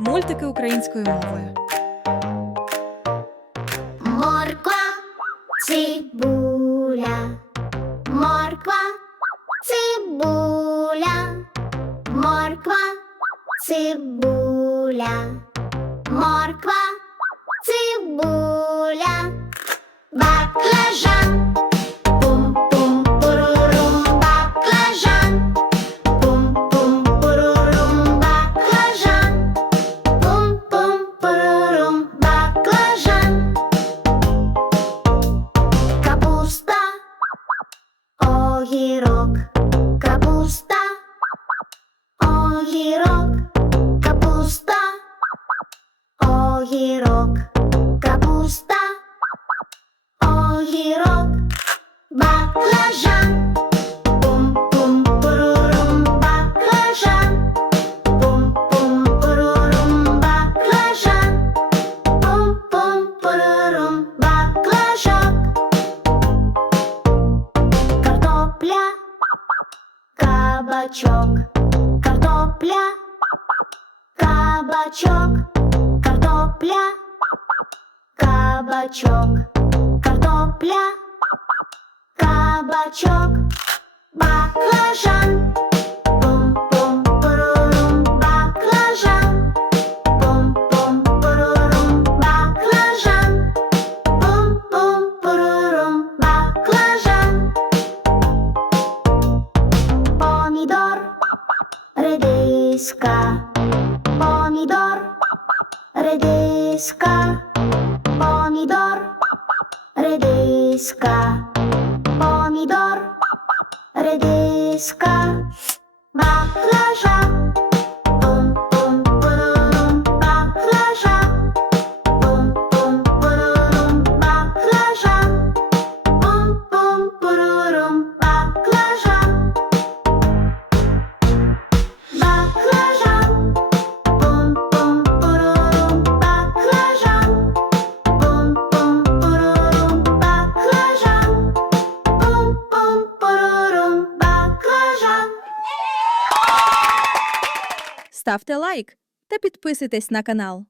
Мультики українською мовою. Морква, цибуля, морква, цибуля, морква, цибуля, морква, цибуля, баклажан, капуста, огірок, капуста, огірок, капуста, огірок, кабачок, картопля, кабачок, картопля, кабачок, картопля, кабачок, баклажан. редиска, помідор, редиска, помідор, редиска, помідор, редиска, баклажан. Ставте лайк та підписуйтесь на канал.